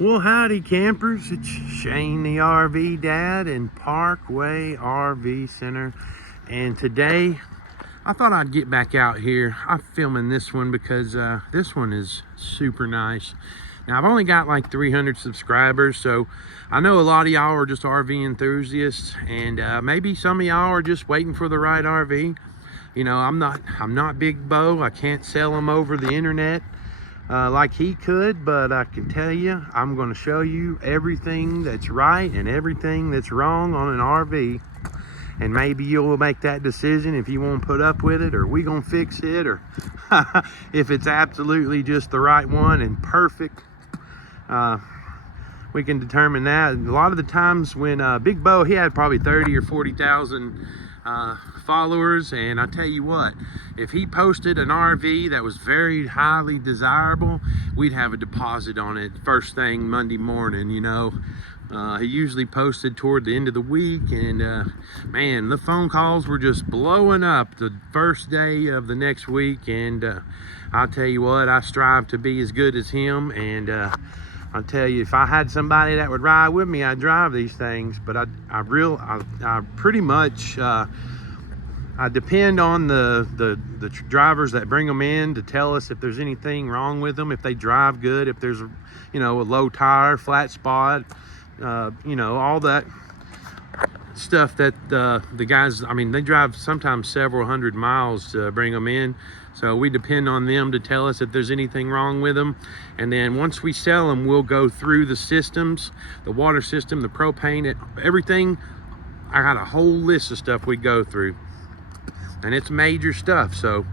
Well, howdy campers, it's Shane the RV Dad in Parkway RV Center, and today I thought I'd get back out here. I'm filming this one because this one is super nice. Now I've only got like 300 subscribers, so I know a lot of y'all are just RV enthusiasts, and maybe some of y'all are just waiting for the right RV. You know, I'm not Big Bo. I can't sell them over the internet like he could, but I can tell you, I'm going to show you everything that's right and everything that's wrong on an RV, and maybe you'll make that decision if you won't put up with it, or we gonna fix it, or if it's absolutely just the right one and perfect. We can determine that. A lot of the times when Big Bo, he had probably 30 or 40,000 followers, and I tell you what, if he posted an RV that was very highly desirable, we'd have a deposit on it first thing Monday morning. You know, he usually posted toward the end of the week, and man, the phone calls were just blowing up the first day of the next week. And I'll tell you what, I strive to be as good as him, and I'll tell you, if I had somebody that would ride with me, I'd drive these things. But I pretty much I depend on the drivers that bring them in to tell us if there's anything wrong with them, if they drive good, if there's, you know, a low tire, flat spot, you know, all that stuff that the guys, I mean, they drive sometimes several hundred miles to bring them in. So we depend on them to tell us if there's anything wrong with them. And then once we sell them, we'll go through the systems, the water system, the propane, everything. I got a whole list of stuff we go through, and it's major stuff. So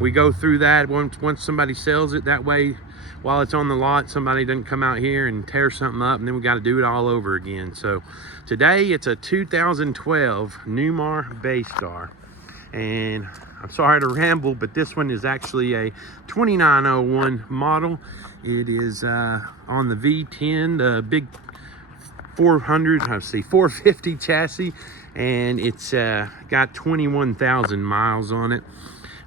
we go through that once somebody sells it. That way, while it's on the lot, somebody doesn't come out here and tear something up, and then we got to do it all over again. So today it's a 2012 Newmar Baystar, and I'm sorry to ramble, but this one is actually a 2901 model. It is on the V10, the big 450 chassis, and it's got 21,000 miles on it.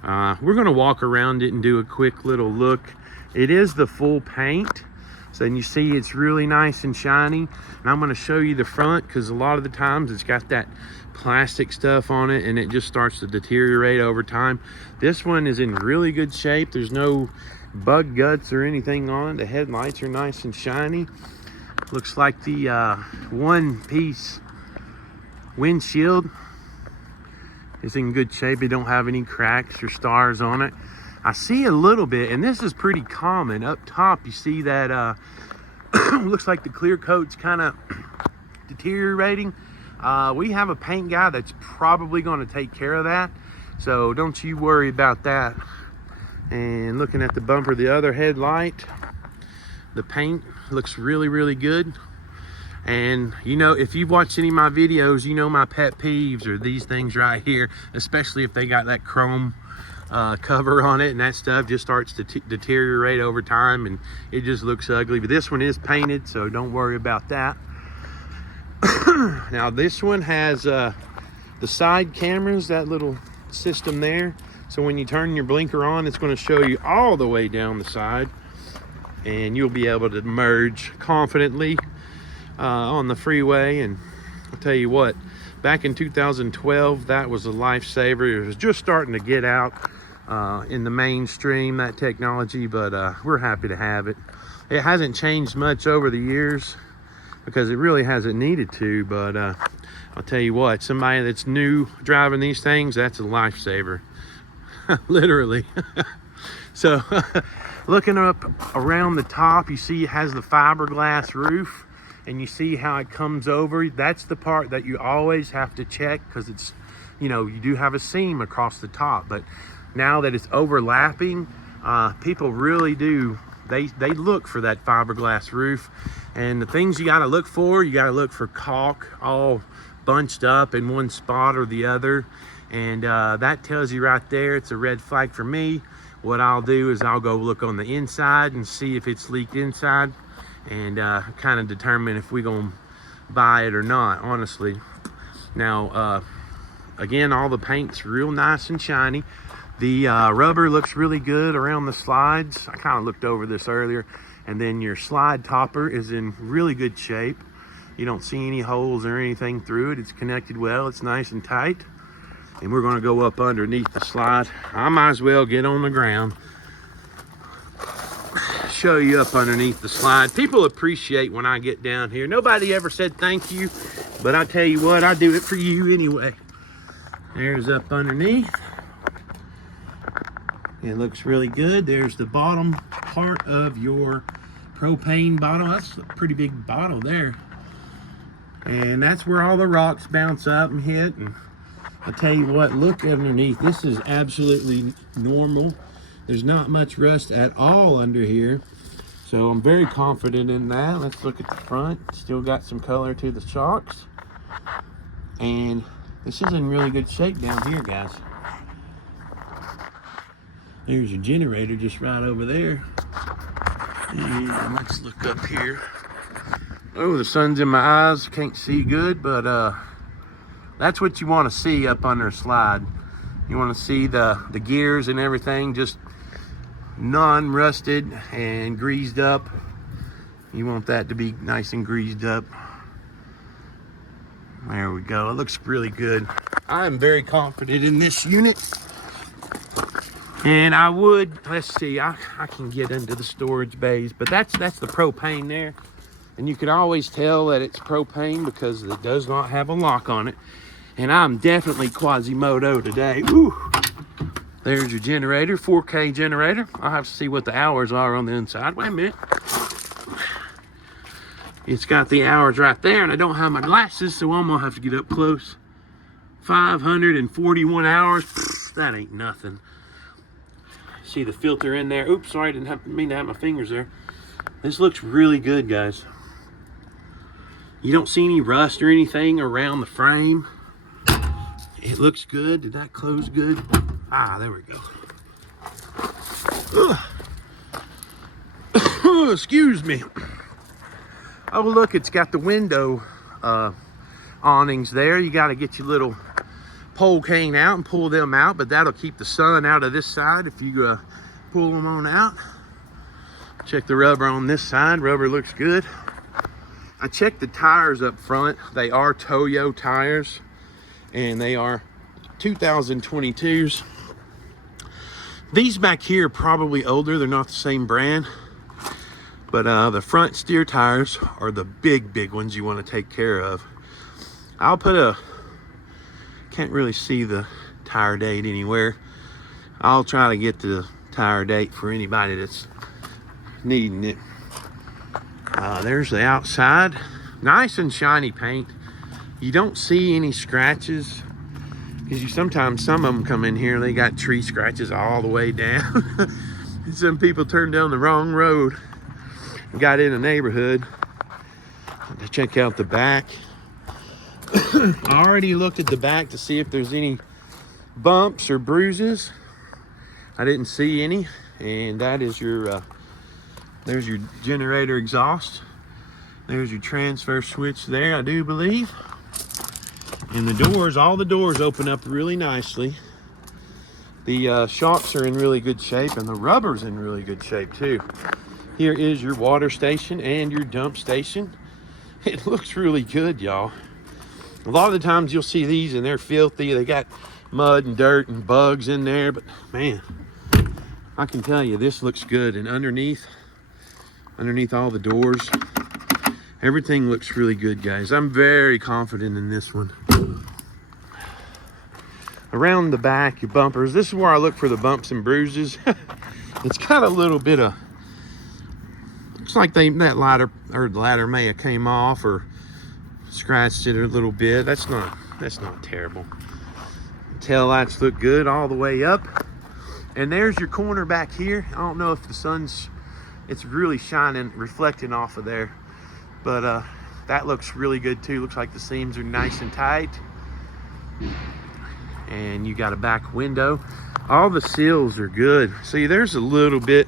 We're gonna walk around it and do a quick little look. It is the full paint, so then you see it's really nice and shiny. And I'm gonna show you the front, because a lot of the times it's got that plastic stuff on it and it just starts to deteriorate over time. This one is in really good shape. There's no bug guts or anything on it. The headlights are nice and shiny. Looks like the one-piece windshield is in good shape. It don't have any cracks or stars on it. I see a little bit, and this is pretty common. Up top, you see that looks like the clear coat's kind of deteriorating. We have a paint guy that's probably going to take care of that, so don't you worry about that. And looking at the bumper, the other headlight, the paint looks really, really good. And you know, if you've watched any of my videos, you know my pet peeves are these things right here, especially if they got that chrome cover on it, and that stuff just starts to deteriorate over time, and it just looks ugly. But this one is painted, so don't worry about that. Now this one has the side cameras, that little system there. So when you turn your blinker on, it's going to show you all the way down the side, and you'll be able to merge confidently on the freeway. And I'll tell you what, back in 2012, that was a lifesaver. It was just starting to get out in the mainstream, that technology, but we're happy to have it. It hasn't changed much over the years because it really hasn't needed to, but I'll tell you what, somebody that's new driving these things, that's a lifesaver. Literally. So looking up around the top, you see it has the fiberglass roof, and you see how it comes over. That's the part that you always have to check, because it's, you know, you do have a seam across the top, but now that it's overlapping, people really do, they look for that fiberglass roof. And the things you got to look for, you got to look for caulk all bunched up in one spot or the other, and that tells you right there it's a red flag for me. What I'll do is I'll go look on the inside and see if it's leaked inside, and kind of determine if we're gonna buy it or not, honestly. Now again, all the paint's real nice and shiny. The rubber looks really good around the slides. I kind of looked over this earlier. And then your slide topper is in really good shape. You don't see any holes or anything through it. It's connected well, it's nice and tight. And we're gonna go up underneath the slide. I might as well get on the ground, show you up underneath the slide. People appreciate when I get down here. Nobody ever said thank you, but I tell you what, I do it for you anyway. There's up underneath. It looks really good. There's the bottom part of your propane bottle. That's a pretty big bottle there. And that's where all the rocks bounce up and hit. And I tell you what, look underneath. This is absolutely normal. There's not much rust at all under here. So I'm very confident in that. Let's look at the front. Still got some color to the shocks. And this is in really good shape down here, guys. There's your generator just right over there. And let's look up here. Oh, the sun's in my eyes. Can't see good, but that's what you want to see up under a slide. You want to see the gears and everything just non-rusted and greased up. You want that to be nice and greased up. There we go. It looks really good. I'm very confident in this unit. And I would, let's see, I can get into the storage bays, but that's the propane there. And you can always tell that it's propane because it does not have a lock on it. And I'm definitely Quasimodo today. Woo. There's your generator, 4K generator. I'll have to see what the hours are on the inside. Wait a minute. It's got the hours right there, and I don't have my glasses, so I'm gonna have to get up close. 541 hours. Pfft, that ain't nothing. See the filter in there. Oops, sorry, I didn't mean to have my fingers there. This looks really good, guys. You don't see any rust or anything around the frame. It looks good. Did that close good? Ah, there we go. Excuse me. Oh, look, it's got the window awnings there. You got to get your little pole cane out and pull them out, but that'll keep the sun out of this side if you pull them on out. Check the rubber on this side. Rubber looks good. I checked the tires up front. They are Toyo tires, and they are 2022s. These back here are probably older. They're not the same brand, but the front steer tires are the big ones you want to take care of. I'll put can't really see the tire date anywhere. I'll try to get the tire date for anybody that's needing it. There's the outside. Nice and shiny paint. You don't see any scratches because sometimes some of them come in here and they got tree scratches all the way down. Some people turned down the wrong road and got in a neighborhood. To check out the back. I already looked at the back to see if there's any bumps or bruises. I didn't see any. And that is your there's your generator exhaust. There's your transfer switch there, I do believe. And the doors, all the doors open up really nicely. The shocks are in really good shape, and the rubber's in really good shape too. Here is your water station and your dump station. It looks really good, y'all. A lot of the times you'll see these and they're filthy. They got mud and dirt and bugs in there, but man, I can tell you this looks good. And underneath all the doors, everything looks really good, guys. I'm very confident in this one. Around the back, your bumpers, this is where I look for the bumps and bruises. It's got a little bit of, looks like that ladder may have came off or scratched it a little bit. That's not terrible. Tail lights look good all the way up. And there's your corner back here. I don't know if the sun's, it's really shining, reflecting off of there, but that looks really good too. Looks like the seams are nice and tight. And you got a back window. All the seals are good. See, there's a little bit,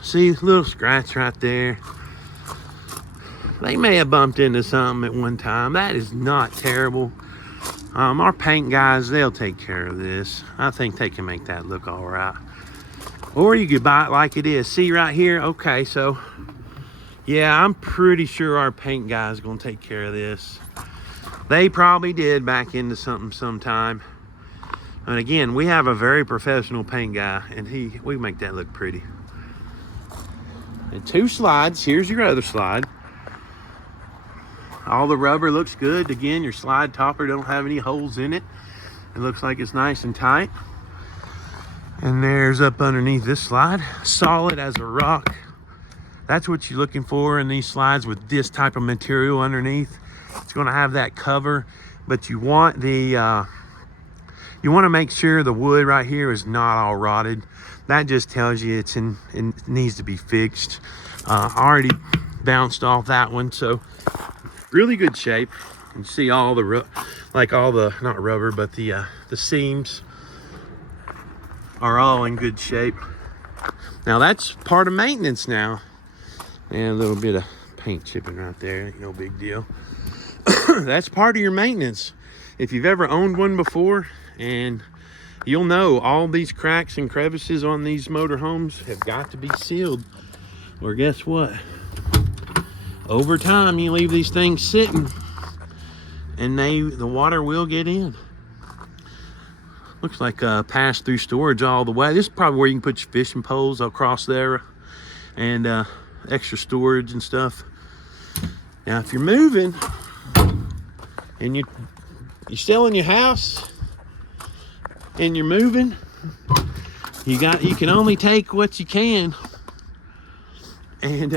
see, a little scratch right there. They may have bumped into something at one time. That is not terrible. Our paint guys, they'll take care of this. I think they can make that look all right. Or you could buy it like it is. See right here? Okay, so yeah, I'm pretty sure our paint guy is gonna take care of this. They probably did back into something sometime. And again, we have a very professional paint guy, and we make that look pretty. And 2 slides. Here's your other slide. All the rubber looks good. Again, your slide topper don't have any holes in it. It looks like it's nice and tight. And there's up underneath this slide, solid as a rock. That's what you're looking for in these slides with this type of material underneath. It's going to have that cover, but you want the you want to make sure the wood right here is not all rotted. That just tells you it needs to be fixed. I already bounced off that one, so really good shape. You see all the not rubber, but the seams are all in good shape. Now that's part of maintenance now. And a little bit of paint chipping right there, ain't no big deal. That's part of your maintenance. If you've ever owned one before, and you'll know all these cracks and crevices on these motorhomes have got to be sealed. Or guess what? Over time, you leave these things sitting, and the water will get in. Looks like pass-through storage all the way. This is probably where you can put your fishing poles across there, and extra storage and stuff. Now, if you're moving and you're selling your house and you're moving, you can only take what you can, and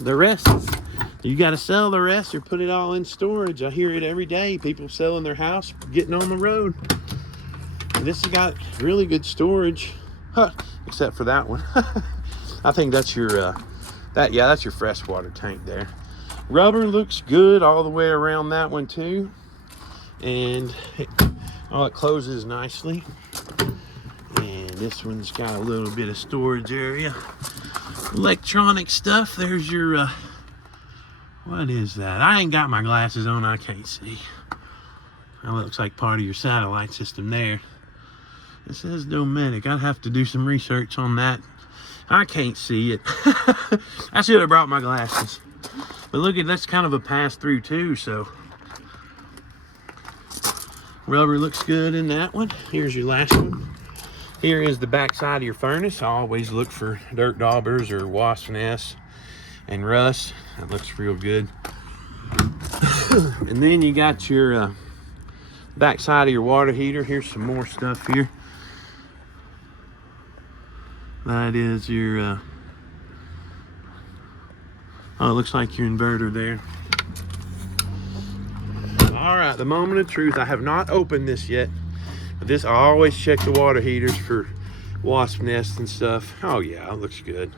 the rest you got to sell the rest or put it all in storage. I hear it every day, people selling their house, getting on the road. And this has got really good storage, except for that one. I think that's your that's your freshwater tank there. Rubber looks good all the way around that one too, and it closes nicely. And this one's got a little bit of storage area, electronic stuff. There's your what is that? I ain't got my glasses on, I can't see. That looks like part of your satellite system there. It says Dominic. I'd have to do some research on that. I can't see it. I should have brought my glasses. But look at, that's kind of a pass through too, so. Rubber looks good in that one. Here's your last one. Here is the back side of your furnace. I always look for dirt daubers or wasp nests and rust. That looks real good. And then you got your back side of your water heater. Here's some more stuff here. That is your oh, it looks like your inverter there. All right, the moment of truth. I have not opened this yet, but this, I always check the water heaters for wasp nests and stuff. Oh yeah, it looks good.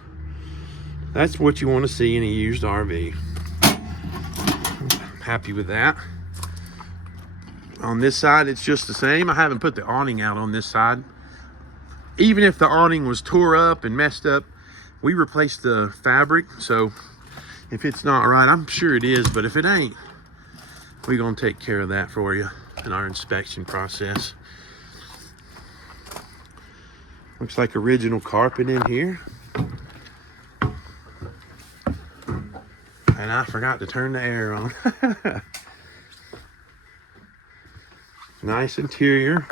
That's what you want to see in a used RV. I'm happy with that. On this side, it's just the same. I haven't put the awning out on this side. Even if the awning was tore up and messed up, we replaced the fabric. So if it's not right, I'm sure it is, but if it ain't, we're gonna take care of that for you in our inspection process. Looks like original carpet in here. And I forgot to turn the air on. Nice interior.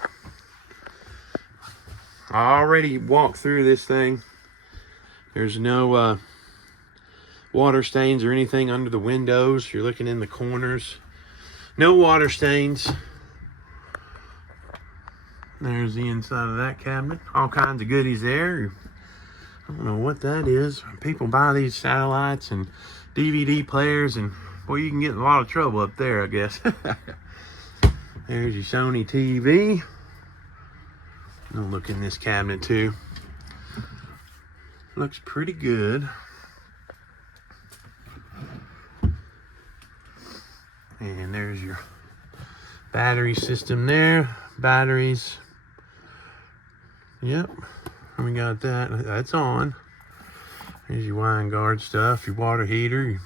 I already walked through this thing. There's no water stains or anything under the windows. You're looking in the corners. No water stains. There's the inside of that cabinet. All kinds of goodies there. I don't know what that is. People buy these satellites and DVD players, and boy, you can get in a lot of trouble up there, I guess. There's your Sony TV. I'll look in this cabinet too. Looks pretty good. And there's your battery system there. Batteries. Yep. We got that. That's on. Here's your wine guard stuff, your water heater, your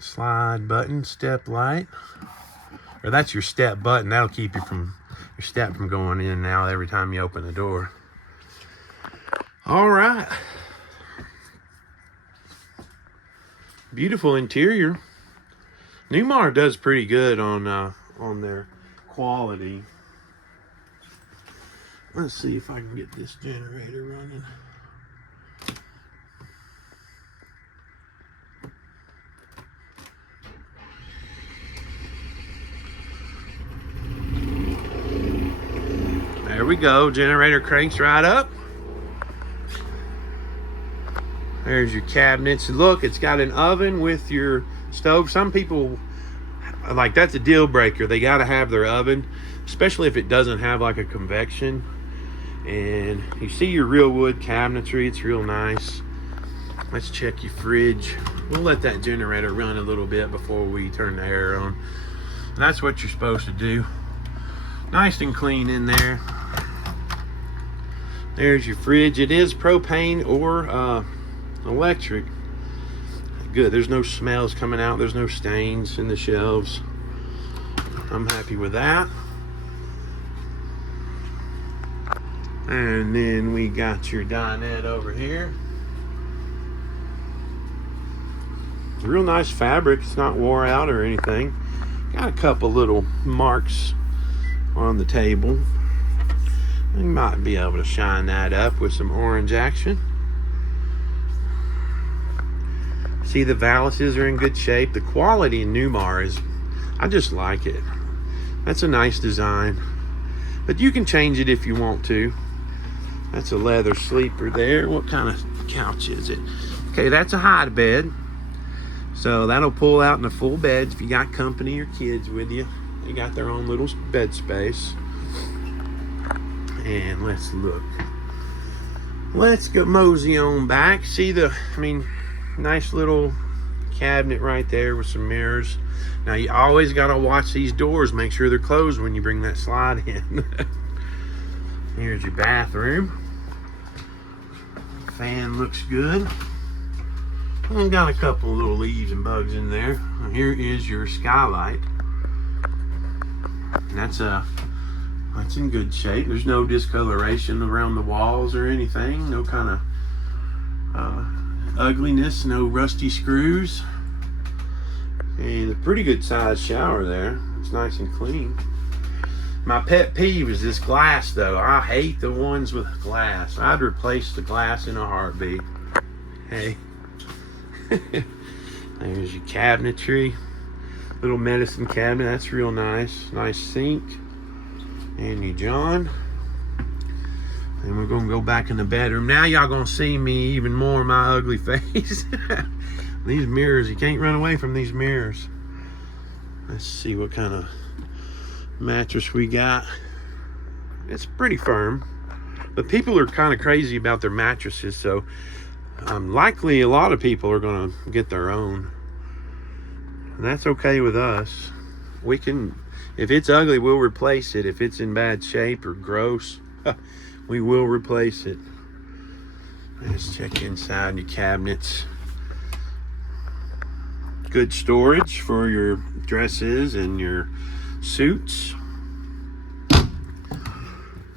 slide button, step light. Or that's your step button. That'll keep you from your step from going in and out every time you open the door. All right. Beautiful interior. Newmar does pretty good on their quality. Let's see if I can get this generator running. There we go. Generator cranks right up. There's your cabinets. Look, it's got an oven with your stove. Some people, like, that's a deal breaker. They got to have their oven, especially if it doesn't have like a convection. And you see your real wood cabinetry. It's real nice. Let's check your fridge. We'll let that generator run a little bit before we turn the air on. That's what you're supposed to do. Nice and clean in there. There's your fridge. It is propane or electric. Good. There's no smells coming out. There's no stains in the shelves. I'm happy with that. And then we got your dinette over here. It's real nice fabric. It's not wore out or anything. Got a couple little marks on the table. You might be able to shine that up with some orange action. See, the valuses are in good shape. The quality in Newmar is, I just like it. That's a nice design. But you can change it if you want to. That's a leather sleeper there. What kind of couch is it? Okay, that's a high bed. So that'll pull out in a full bed if you got company or kids with you. They got their own little bed space. And let's look. Let's go mosey on back. See nice little cabinet right there with some mirrors. Now you always got to watch these doors. Make sure they're closed when you bring that slide in. Here's your bathroom. Fan looks good. And got a couple little leaves and bugs in there. Here is your skylight. And that's in good shape. There's no discoloration around the walls or anything. No kind of ugliness. No rusty screws. And a pretty good sized shower there. It's nice and clean. My pet peeve is this glass though. I hate the ones with glass. I'd replace the glass in a heartbeat. Hey. There's your cabinetry. Little medicine cabinet. That's real nice. Nice sink. And your John. And we're going to go back in the bedroom. Now y'all going to see me even more of my ugly face. These mirrors. You can't run away from these mirrors. Let's see what kind of mattress we got. It's pretty firm. But people are kind of crazy about their mattresses. So likely a lot of people are going to get their own. And that's okay with us. We can, if it's ugly, we'll replace it. If it's in bad shape or gross, we will replace it. Let's check inside your cabinets. Good storage for your dresses and your suits.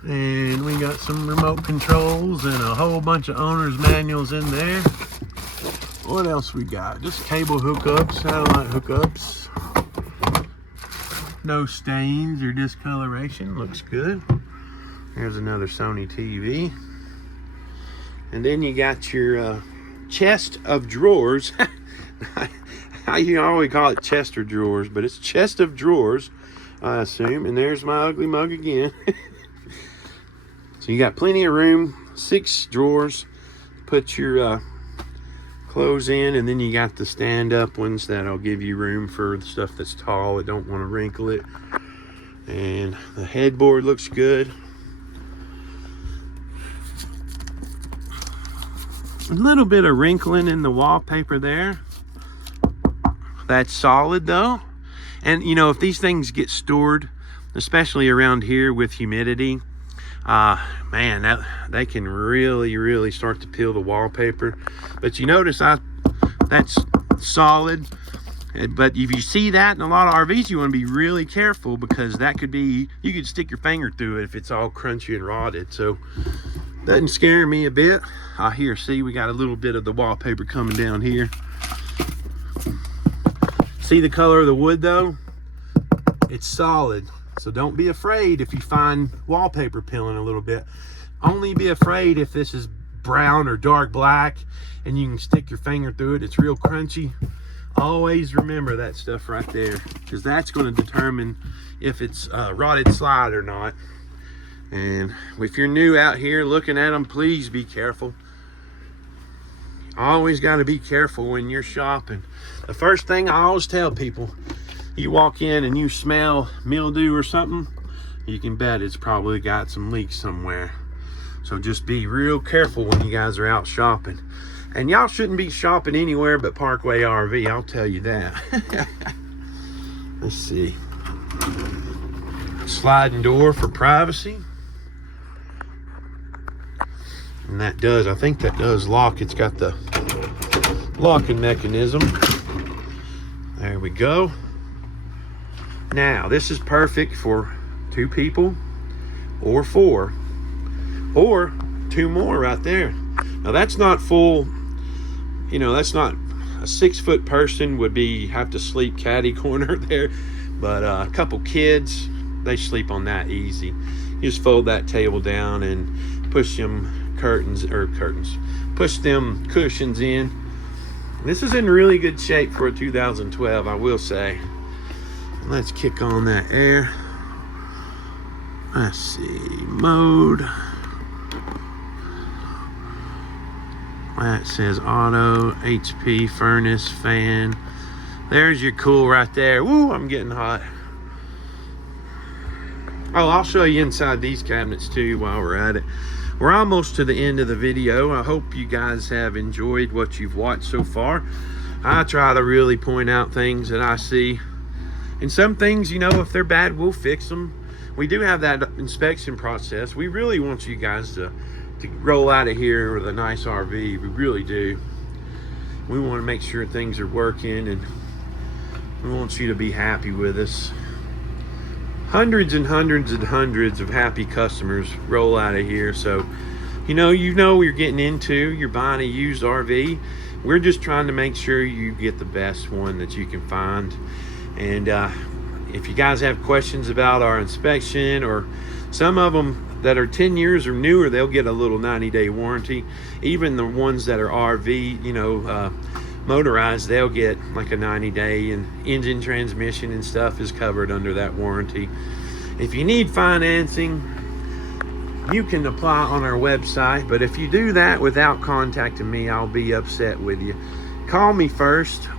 And we got some remote controls and a whole bunch of owner's manuals in there. What else we got? Just cable hookups, satellite hookups. No stains or discoloration. Looks good. There's another Sony TV. And then you got your chest of drawers. You always call it chest of drawers, but it's chest of drawers, I assume. And there's my ugly mug again. So you got plenty of room, 6 drawers, put your clothes in, and then you got the stand-up ones that'll give you room for the stuff that's tall that don't want to wrinkle it. And the headboard looks good. A little bit of wrinkling in the wallpaper there. That's solid though. And you know, if these things get stored, especially around here with humidity, man, they can really start to peel the wallpaper. But you notice that's solid. But if you see that in a lot of RVs, you want to be really careful, because that could be, you could stick your finger through it if it's all crunchy and rotted. So Doesn't scare me a bit. Here, see, we got a little bit of the wallpaper coming down here. See the color of the wood though? It's solid. So don't be afraid if you find wallpaper peeling a little bit. Only be afraid if this is brown or dark black and you can stick your finger through it. It's real crunchy. Always remember that stuff right there, because that's going to determine if it's rotted slide or not. And if you're new out here looking at them, please be careful. Always got to be careful when you're shopping. The first thing I always tell people, you walk in and you smell mildew or something, you can bet it's probably got some leaks somewhere. So just be real careful when you guys are out shopping. And y'all shouldn't be shopping anywhere but Parkway RV, I'll tell you that. Let's see. Sliding door for privacy. And that does, I think that does lock. It's got the locking mechanism. There we go. Now, this is perfect for 2 people or 4 or 2 more right there. Now, that's not full, you know, that's not a 6-foot person would have to sleep catty corner there, but a couple kids, they sleep on that easy. You just fold that table down and push them push them cushions in. This is in really good shape for a 2012, I will say. Let's kick on that air. Let's see, mode. That says auto, HP, furnace, fan. There's your cool right there. Woo, I'm getting hot. Oh, I'll show you inside these cabinets too while we're at it. We're almost to the end of the video. I hope you guys have enjoyed what you've watched so far. I try to really point out things that I see. And some things, you know, if they're bad, we'll fix them. We do have that inspection process. We really want you guys to roll out of here with a nice RV. We really do. We want to make sure things are working, and we want you to be happy with us. Hundreds and hundreds and hundreds of happy customers roll out of here. So you know what you're getting into. You're buying a used RV. We're just trying to make sure you get the best one that you can find. And if you guys have questions about our inspection, or some of them that are 10 years or newer, they'll get a little 90-day warranty. Even the ones that are RV, you know, motorized, they'll get like a 90-day, and engine, transmission and stuff is covered under that warranty. If you need financing, you can apply on our website, but if you do that without contacting me, I'll be upset with you. Call me first,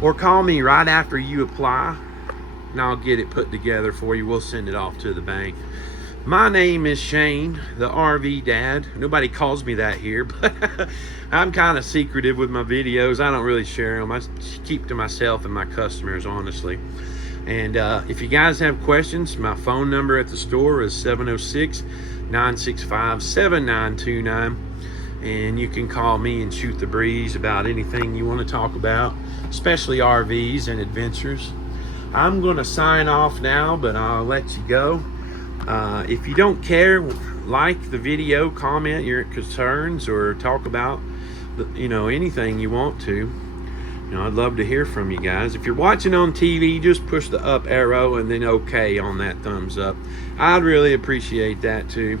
or call me right after you apply, and I'll get it put together for you. We'll send it off to the bank. My name is Shane, the RV Dad. Nobody calls me that here, but I'm kind of secretive with my videos. I don't really share them. I keep to myself and my customers, honestly. And if you guys have questions, my phone number at the store is 706-965-7929. And you can call me and shoot the breeze about anything you want to talk about, especially RVs and adventures. I'm going to sign off now, but I'll let you go. If you don't care, like the video, comment your concerns, or talk about, you know, anything you want to. You know, I'd love to hear from you guys. If you're watching on TV, just push the up arrow and then okay on that thumbs up. I'd really appreciate that too.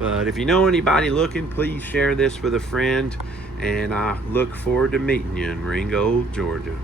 But if you know anybody looking, please share this with a friend. And I look forward to meeting you in Ringgold, Georgia.